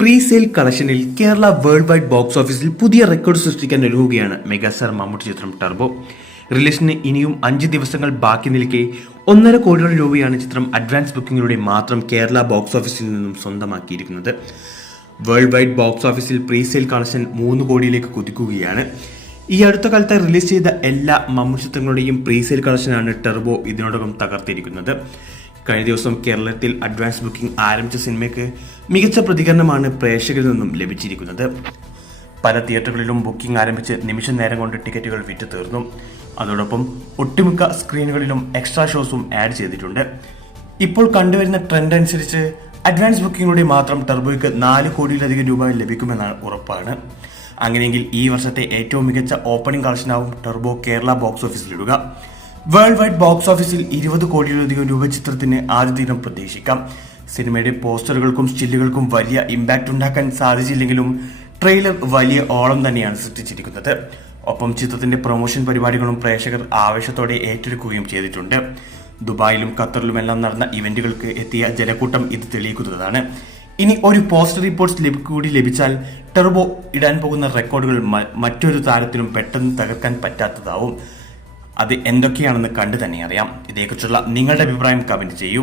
Pre-sale കളക്ഷനിൽ Kerala world wide box ഓഫീസിൽ പുതിയ റെക്കോർഡ് സൃഷ്ടിക്കാൻ ഒരുങ്ങുകയാണ് മെഗാസ്റ്റാർ മമ്മൂട്ടി ചിത്രം ടർബോ. റിലീസിന് ഇനിയും 5 ദിവസങ്ങൾ ബാക്കി നിൽക്കെ 1.5 കോടിയോളം രൂപയാണ് ചിത്രം അഡ്വാൻസ് ബുക്കിംഗിലൂടെ മാത്രം കേരള ബോക്സ് ഓഫീസിൽ നിന്നും സ്വന്തമാക്കിയിരിക്കുന്നത്. വേൾഡ് വൈഡ് ബോക്സ് ഓഫീസിൽ പ്രീ-സെയിൽ കളക്ഷൻ 3 കോടിയിലേക്ക് കുതിക്കുകയാണ്. ഈ അടുത്ത കാലത്ത് റിലീസ് ചെയ്ത എല്ലാ മമ്മൂട്ടി ചിത്രങ്ങളുടെയും പ്രീ-സെയിൽ കളക്ഷനാണ് ടർബോ ഇതിനോടകം തകർത്തിരിക്കുന്നത്. കഴിഞ്ഞ ദിവസം കേരളത്തിൽ അഡ്വാൻസ് ബുക്കിംഗ് ആരംഭിച്ച സിനിമയ്ക്ക് മികച്ച പ്രതികരണമാണ് പ്രേക്ഷകരിൽ നിന്നും ലഭിച്ചിരിക്കുന്നത്. പല തിയേറ്ററുകളിലും ബുക്കിംഗ് ആരംഭിച്ച് നിമിഷ നേരം കൊണ്ട് ടിക്കറ്റുകൾ വിറ്റ് തീർന്നു. അതോടൊപ്പം ഒട്ടുമിക്ക സ്ക്രീനുകളിലും എക്സ്ട്രാ ഷോസും ആഡ് ചെയ്തിട്ടുണ്ട്. ഇപ്പോൾ കണ്ടുവരുന്ന ട്രെൻഡ് അനുസരിച്ച് അഡ്വാൻസ് ബുക്കിങ്ങിലൂടെ മാത്രം ടർബോയ്ക്ക് 4 കോടിയിലധികം രൂപ ലഭിക്കുമെന്നാണ് ഉറപ്പാണ്. അങ്ങനെയെങ്കിൽ ഈ വർഷത്തെ ഏറ്റവും മികച്ച ഓപ്പണിംഗ് കളക്ഷനാവും ടർബോ കേരള ബോക്സ് ഓഫീസിലിടുക. വേൾഡ് വൈഡ് ബോക്സ് ഓഫീസിൽ 20 കോടിയിലധികം രൂപ ചിത്രത്തിന് ആദ്യ ദിനം പ്രതീക്ഷിക്കാം. സിനിമയുടെ പോസ്റ്ററുകൾക്കും സ്റ്റില്ലുകൾക്കും വലിയ ഇമ്പാക്ട് ഉണ്ടാക്കാൻ സാധിച്ചില്ലെങ്കിലും ട്രെയിലർ വലിയ ഓളം തന്നെയാണ് സൃഷ്ടിച്ചിരിക്കുന്നത്. ഒപ്പം ചിത്രത്തിന്റെ പ്രൊമോഷൻ പരിപാടികളും പ്രേക്ഷകർ ആവേശത്തോടെ ഏറ്റെടുക്കുകയും ചെയ്തിട്ടുണ്ട്. ദുബായിലും ഖത്തറിലുമെല്ലാം നടന്ന ഇവന്റുകൾക്ക് എത്തിയ ജനക്കൂട്ടം ഇത് തെളിയിക്കുന്നതാണ്. ഇനി ഒരു പോസ്റ്റർ റിപ്പോർട്ട്സ് കൂടി ലഭിച്ചാൽ ടർബോ ഇടാൻ പോകുന്ന റെക്കോർഡുകൾ മറ്റൊരു താരത്തിനും പെട്ടെന്ന് തകർക്കാൻ പറ്റാത്തതാവും. അത് എന്തൊക്കെയാണെന്ന് കണ്ടു തന്നെ അറിയാം. ഇതേക്കുറിച്ചുള്ള നിങ്ങളുടെ അഭിപ്രായം കമന്റ് ചെയ്യൂ.